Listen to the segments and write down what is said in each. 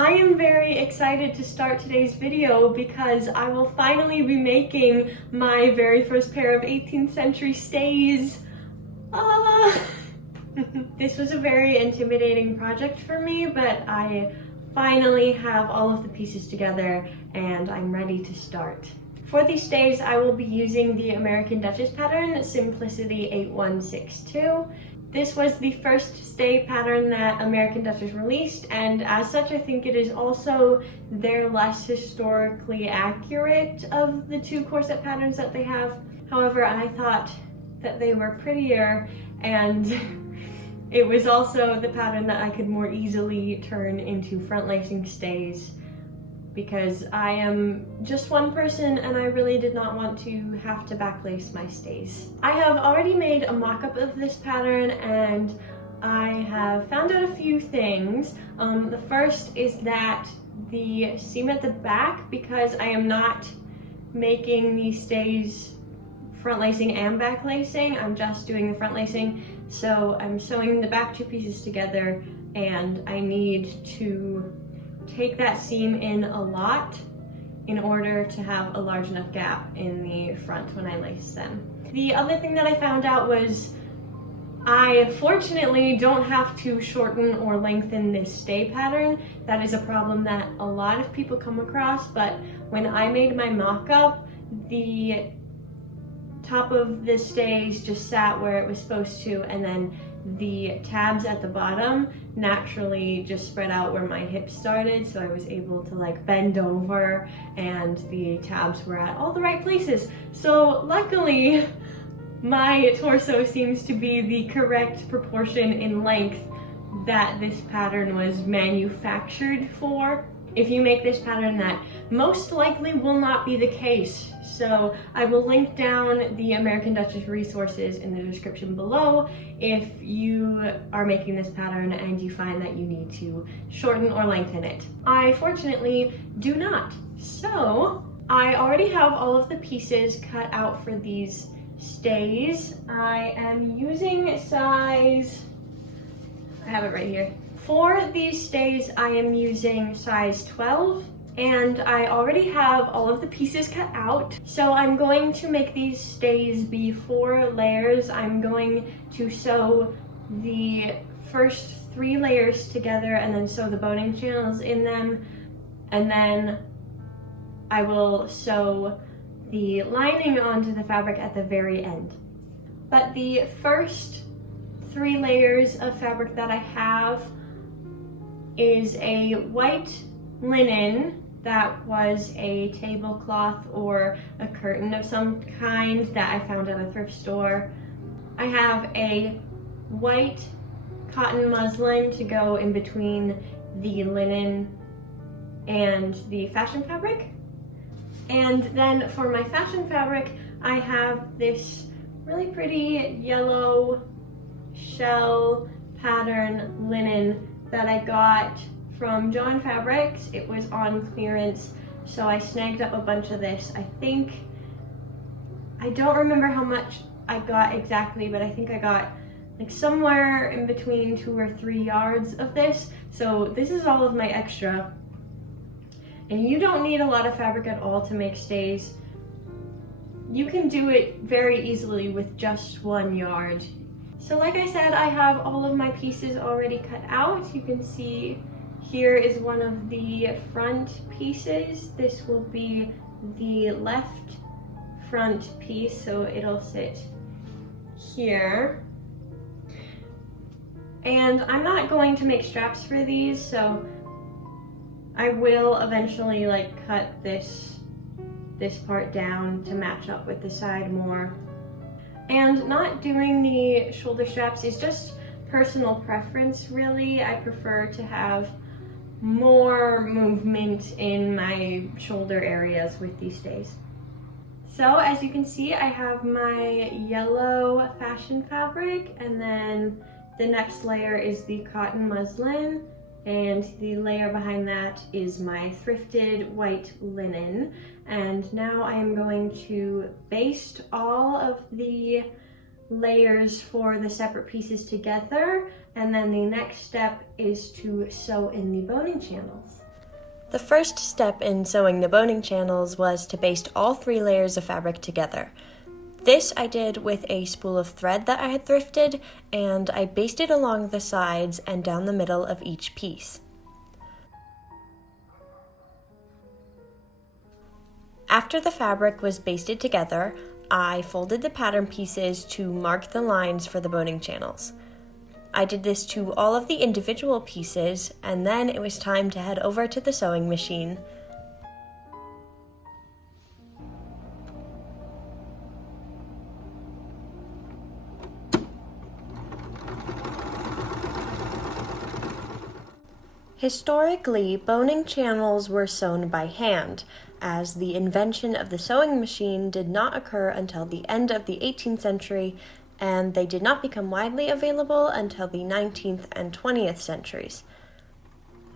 I am very excited to start today's video because I will finally be making my very first pair of 18th century stays. This was a very intimidating project for me, but I finally have all of the pieces together and I'm ready to start. For these stays, I will be using the American Duchess pattern, Simplicity 8162. This was the first stay pattern that American Duchess released, and as such I think it is also their less historically accurate of the two corset patterns that they have. However, I thought that they were prettier, and it was also the pattern that I could more easily turn into front lacing stays, because I am just one person and I really did not want to have to backlace my stays. I have already made a mock-up of this pattern and I have found out a few things. The first is that the seam at the back, because I am not making these stays front lacing and back lacing, I'm just doing the front lacing, so I'm sewing the back two pieces together and I need to take that seam in a lot in order to have a large enough gap in the front when I lace them. The other thing that I found out was I fortunately don't have to shorten or lengthen this stay pattern. That is a problem that a lot of people come across, but when I made my mock-up, the top of the stays just sat where it was supposed to, and then the tabs at the bottom naturally just spread out where my hips started, so I was able to like bend over and the tabs were at all the right places. So luckily my torso seems to be the correct proportion in length that this pattern was manufactured for. If you make this pattern, that most likely will not be the case. So I will link down the American Duchess resources in the description below if you are making this pattern and you find that you need to shorten or lengthen it. I fortunately do not. So I already have all of the pieces cut out for these stays. I am using size, I have it right here. For these stays, I am using size 12, and I already have all of the pieces cut out. So I'm going to make these stays be 4 layers. I'm going to sew the first 3 layers together and then sew the boning channels in them, and then I will sew the lining onto the fabric at the very end. But the first 3 layers of fabric that I have is a white linen that was a tablecloth or a curtain of some kind that I found at a thrift store. I have a white cotton muslin to go in between the linen and the fashion fabric. And then for my fashion fabric, I have this really pretty yellow shell pattern linen that I got from John Fabrics. It was on clearance, so I snagged up a bunch of this. I don't remember how much I got exactly, but I think I got like somewhere in between 2 or 3 yards of this. So this is all of my extra. And you don't need a lot of fabric at all to make stays. You can do it very easily with just 1 yard. So like I said, I have all of my pieces already cut out. You can see here is one of the front pieces. This will be the left front piece, so it'll sit here. And I'm not going to make straps for these, so I will eventually like cut this part down to match up with the side more. And not doing the shoulder straps is just personal preference, really. I prefer to have more movement in my shoulder areas with these stays. So as you can see, I have my yellow fashion fabric, and then the next layer is the cotton muslin, and the layer behind that is my thrifted white linen. And now I am going to baste all of the layers for the separate pieces together, and then the next step is to sew in the boning channels. The first step in sewing the boning channels was to baste all 3 layers of fabric together. This I did with a spool of thread that I had thrifted, and I basted along the sides and down the middle of each piece. After the fabric was basted together, I folded the pattern pieces to mark the lines for the boning channels. I did this to all of the individual pieces, and then it was time to head over to the sewing machine. Historically, boning channels were sewn by hand, as the invention of the sewing machine did not occur until the end of the 18th century, and they did not become widely available until the 19th and 20th centuries.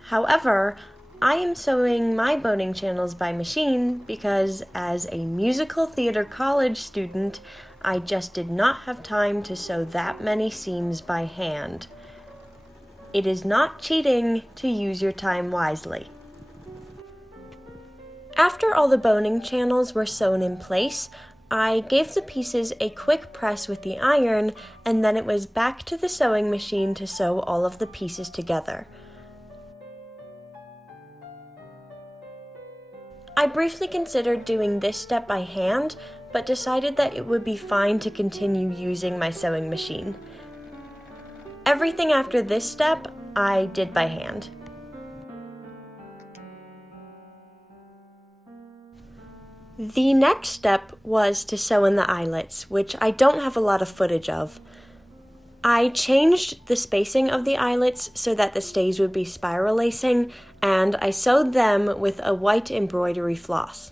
However, I am sewing my boning channels by machine because, as a musical theater college student, I just did not have time to sew that many seams by hand. It is not cheating to use your time wisely. After all the boning channels were sewn in place, I gave the pieces a quick press with the iron, and then it was back to the sewing machine to sew all of the pieces together. I briefly considered doing this step by hand, but decided that it would be fine to continue using my sewing machine. Everything after this step, I did by hand. The next step was to sew in the eyelets, which I don't have a lot of footage of. I changed the spacing of the eyelets so that the stays would be spiral lacing, and I sewed them with a white embroidery floss.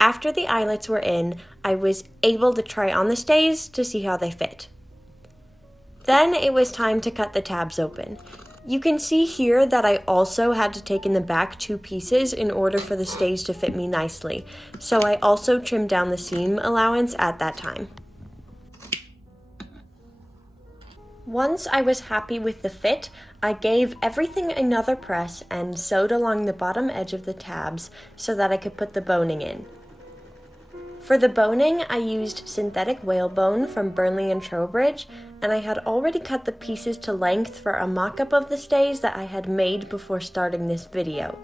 After the eyelets were in, I was able to try on the stays to see how they fit. Then it was time to cut the tabs open. You can see here that I also had to take in the back 2 pieces in order for the stays to fit me nicely, so I also trimmed down the seam allowance at that time. Once I was happy with the fit, I gave everything another press and sewed along the bottom edge of the tabs so that I could put the boning in. For the boning, I used synthetic whalebone from Burnley and Trowbridge, and I had already cut the pieces to length for a mock-up of the stays that I had made before starting this video.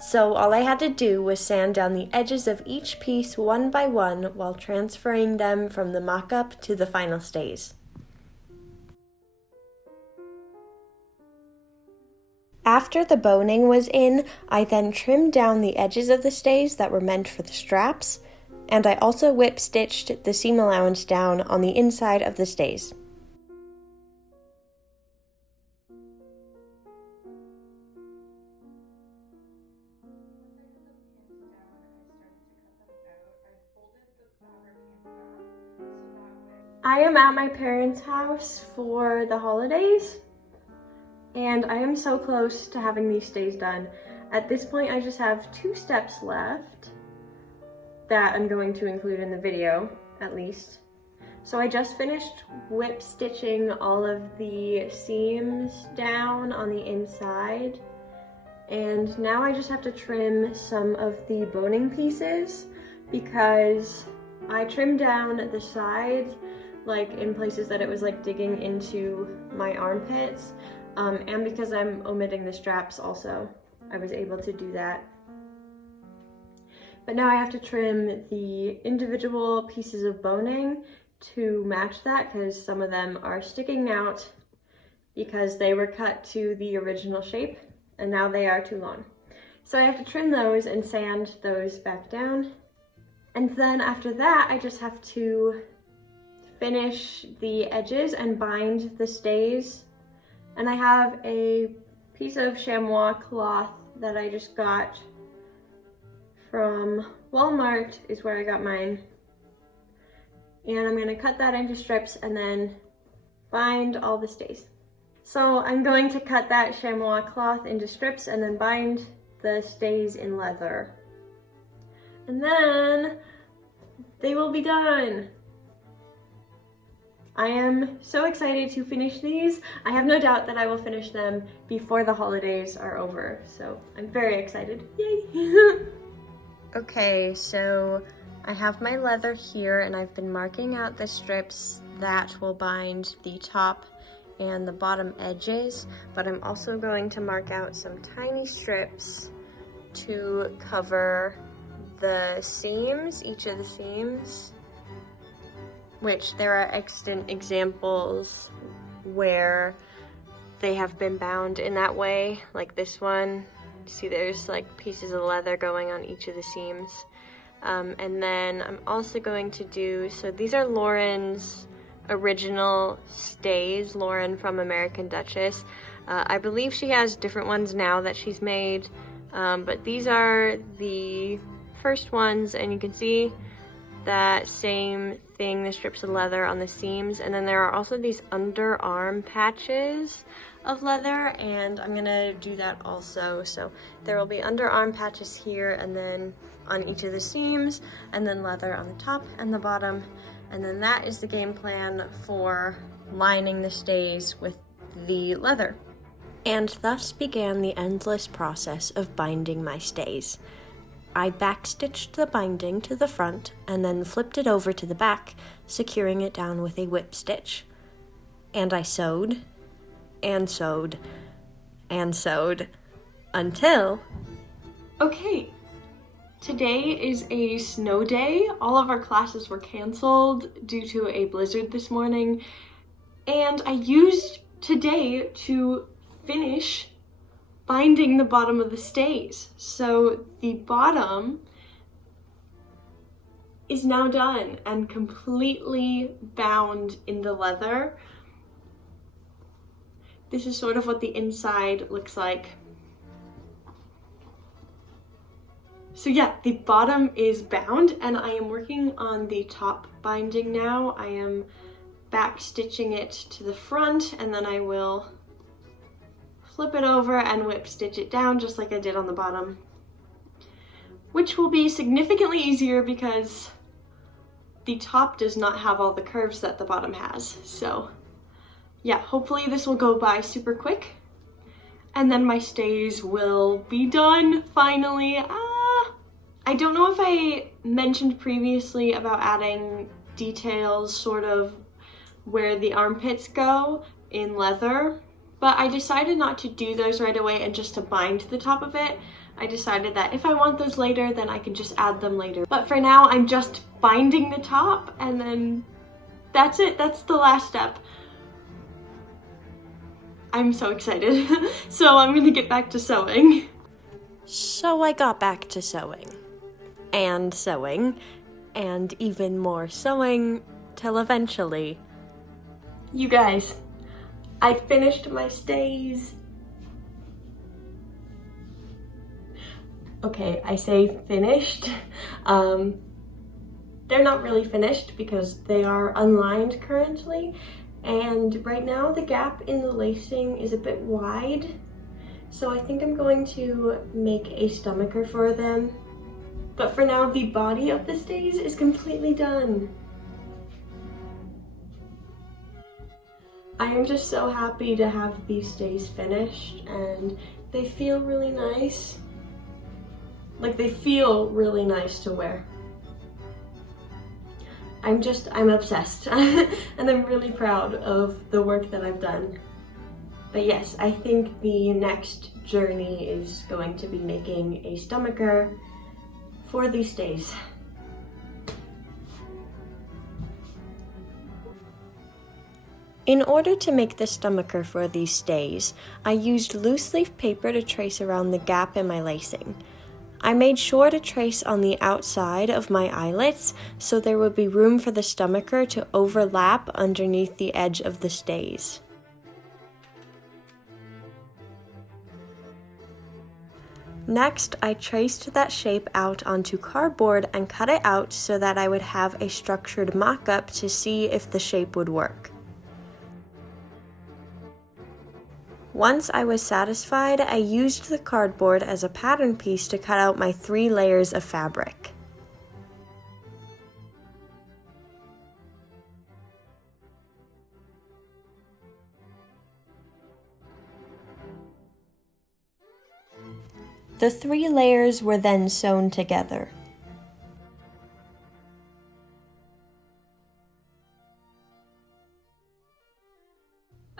So all I had to do was sand down the edges of each piece one by one while transferring them from the mock-up to the final stays. After the boning was in, I then trimmed down the edges of the stays that were meant for the straps, and I also whip-stitched the seam allowance down on the inside of the stays. I am at my parents' house for the holidays, and I am so close to having these stays done. At this point, I just have 2 steps left that I'm going to include in the video, at least. So I just finished whip stitching all of the seams down on the inside, and now I just have to trim some of the boning pieces because I trimmed down the sides, like in places that it was like digging into my armpits, and because I'm omitting the straps also, I was able to do that. But now I have to trim the individual pieces of boning to match that because some of them are sticking out because they were cut to the original shape and now they are too long. So I have to trim those and sand those back down. And then after that, I just have to finish the edges and bind the stays. And I have a piece of chamois cloth that I just got from Walmart is where I got mine. And I'm gonna cut that into strips and then bind all the stays. So I'm going to cut that chamois cloth into strips and then bind the stays in leather. And then they will be done. I am so excited to finish these. I have no doubt that I will finish them before the holidays are over, so I'm very excited. Yay! Okay, so I have my leather here and I've been marking out the strips that will bind the top and the bottom edges, but I'm also going to mark out some tiny strips to cover the seams, each of the seams, which there are extant examples where they have been bound in that way, like this one. See, there's like pieces of leather going on each of the seams. And then I'm also going to do, so these are Lauren's original stays, Lauren from American Duchess. I believe she has different ones now that she's made, but these are the first ones, and you can see that same thing, the strips of leather on the seams. And then there are also these underarm patches of leather, and I'm gonna do that also. So there will be underarm patches here and then on each of the seams, and then leather on the top and the bottom. And then that is the game plan for lining the stays with the leather. And thus began the endless process of binding my stays. I backstitched the binding to the front and then flipped it over to the back, securing it down with a whip stitch. And I sewed, and sewed, and sewed, until... Okay, today is a snow day. All of our classes were canceled due to a blizzard this morning, and I used today to finish binding the bottom of the stays. So the bottom is now done and completely bound in the leather. This is sort of what the inside looks like. So yeah, the bottom is bound, and I am working on the top binding now. I am back stitching it to the front, and then I will flip it over and whip stitch it down just like I did on the bottom, which will be significantly easier because the top does not have all the curves that the bottom has. So yeah, hopefully this will go by super quick, and then my stays will be done finally. I don't know if I mentioned previously about adding details sort of where the armpits go in leather, but I decided not to do those right away and just to bind the top of it. I decided that if I want those later, then I can just add them later. But for now, I'm just binding the top, and then that's it. That's the last step. I'm so excited. So I'm gonna get back to sewing. So I got back to sewing. And sewing. And even more sewing, till eventually... You guys, I finished my stays. Okay, I say finished. They're not really finished because they are unlined currently, and right now the gap in the lacing is a bit wide, so I think I'm going to make a stomacher for them. But for now, the body of the stays is completely done. I am just so happy to have these stays finished, and they feel really nice. Like, they feel really nice to wear. I'm obsessed, and I'm really proud of the work that I've done. But yes, I think the next journey is going to be making a stomacher for these stays. In order to make the stomacher for these stays, I used loose leaf paper to trace around the gap in my lacing. I made sure to trace on the outside of my eyelets so there would be room for the stomacher to overlap underneath the edge of the stays. Next, I traced that shape out onto cardboard and cut it out so that I would have a structured mock-up to see if the shape would work. Once I was satisfied, I used the cardboard as a pattern piece to cut out my 3 layers of fabric. The 3 layers were then sewn together.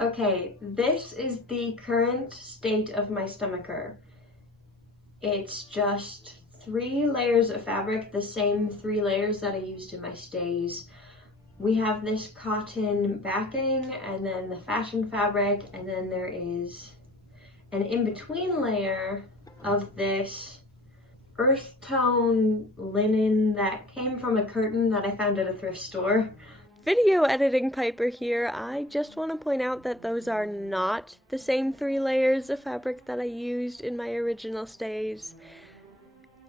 Okay, this is the current state of my stomacher. It's just 3 layers of fabric, the same 3 layers that I used in my stays. We have this cotton backing and then the fashion fabric, and then there is an in-between layer of this earth tone linen that came from a curtain that I found at a thrift store. Video editing Piper here. I just want to point out that those are not the same 3 layers of fabric that I used in my original stays.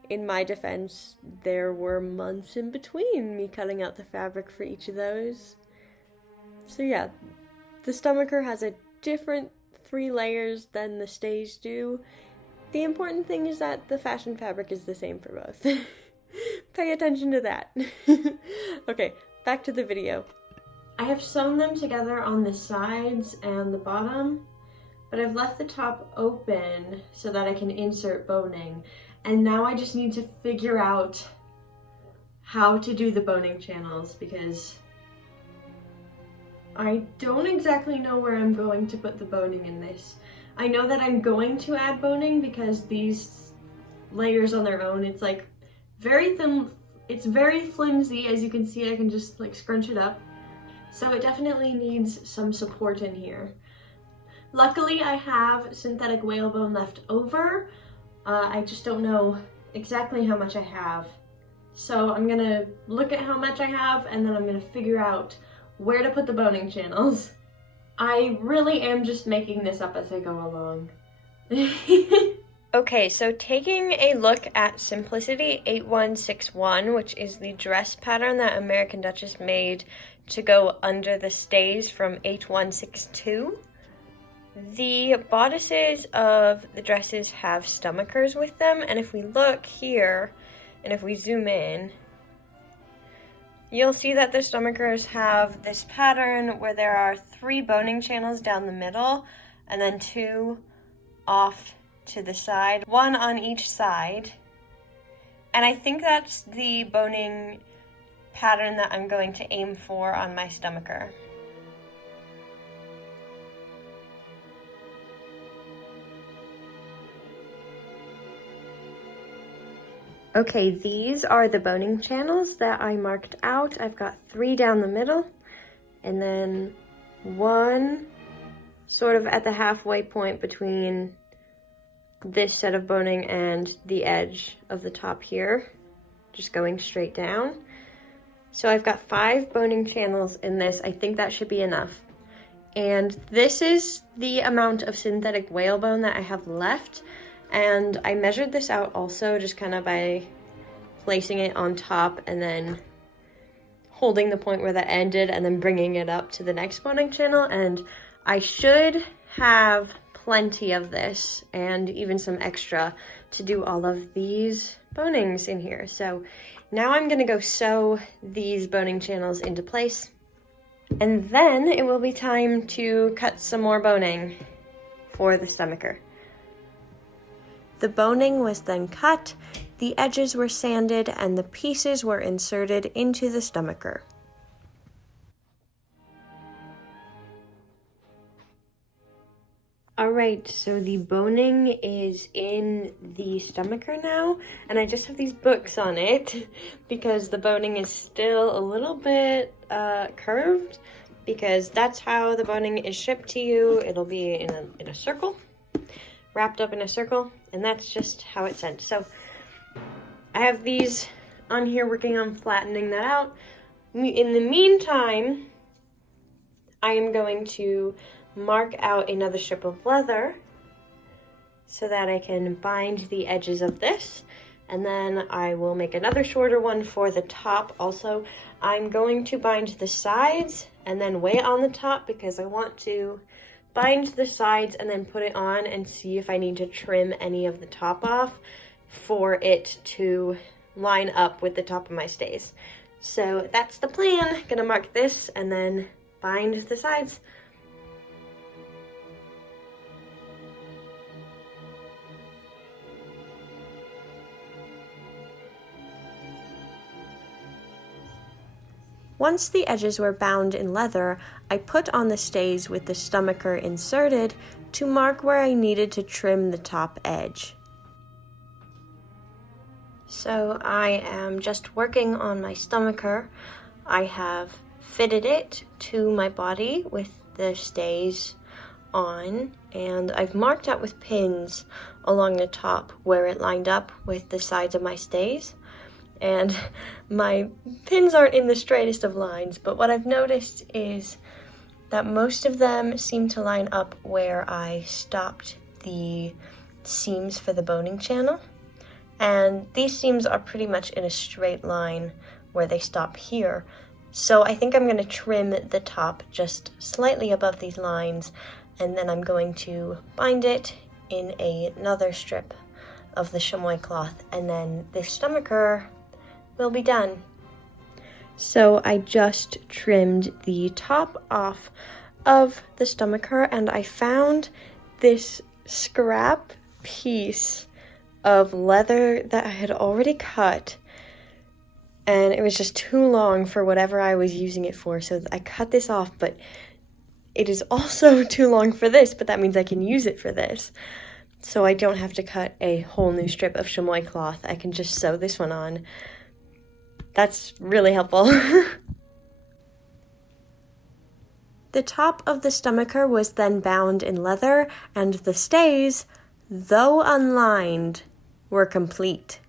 In my defense, there were months in between me cutting out the fabric for each of those. So yeah, the stomacher has a different 3 layers than the stays do. The important thing is that the fashion fabric is the same for both. Pay attention to that. Okay, back to the video. I have sewn them together on the sides and the bottom, but I've left the top open so that I can insert boning. And now I just need to figure out how to do the boning channels because I don't exactly know where I'm going to put the boning in this. I know that I'm going to add boning because these layers on their own, it's like very thin, it's very flimsy. As you can see, I can just like scrunch it up. So it definitely needs some support in here. Luckily, I have synthetic whalebone left over. I just don't know exactly how much I have. So I'm gonna look at how much I have and then I'm gonna figure out where to put the boning channels. I really am just making this up as I go along. Okay, so taking a look at Simplicity 8161, which is the dress pattern that American Duchess made to go under the stays from 8162. The bodices of the dresses have stomachers with them, and if we look here, and if we zoom in, you'll see that the stomachers have this pattern where there are 3 boning channels down the middle, and then 2 off to the side, 1 on each side. And I think that's the boning pattern that I'm going to aim for on my stomacher. Okay, these are the boning channels that I marked out. I've got 3 down the middle, and then 1 sort of at the halfway point between this set of boning and the edge of the top here, just going straight down. So I've got 5 boning channels in this. I think that should be enough. And this is the amount of synthetic whalebone that I have left. And I measured this out also just kind of by placing it on top and then holding the point where that ended and then bringing it up to the next boning channel. And I should have plenty of this and even some extra to do all of these bonings in here. So now I'm gonna go sew these boning channels into place, and then it will be time to cut some more boning for the stomacher. The boning was then cut, the edges were sanded, and the pieces were inserted into the stomacher. Alright, so the boning is in the stomacher now, and I just have these books on it because the boning is still a little bit curved, because that's how the boning is shipped to you. It'll be in a circle, wrapped up in a circle, and that's just how it's sent. So I have these on here working on flattening that out. In the meantime, I am going to mark out another strip of leather so that I can bind the edges of this, and then I will make another shorter one for the top also. I'm going to bind the sides and then wait on the top because I want to bind the sides and then put it on and see if I need to trim any of the top off for it to line up with the top of my stays. So that's the plan. Gonna mark this and then bind the sides. Once the edges were bound in leather, I put on the stays with the stomacher inserted to mark where I needed to trim the top edge. So I am just working on my stomacher. I have fitted it to my body with the stays on, and I've marked out with pins along the top where it lined up with the sides of my stays. And my pins aren't in the straightest of lines, but what I've noticed is that most of them seem to line up where I stopped the seams for the boning channel. And these seams are pretty much in a straight line where they stop here. So I think I'm going to trim the top just slightly above these lines, and then I'm going to bind it in another strip of the chamois cloth, and then the stomacher will be done. So I just trimmed the top off of the stomacher, and I found this scrap piece of leather that I had already cut, and it was just too long for whatever I was using it for, so I cut this off, but it is also too long for this, but that means I can use it for this. So I don't have to cut a whole new strip of chamois cloth. I can just sew this one on. That's really helpful. The top of the stomacher was then bound in leather, and the stays, though unlined, were complete.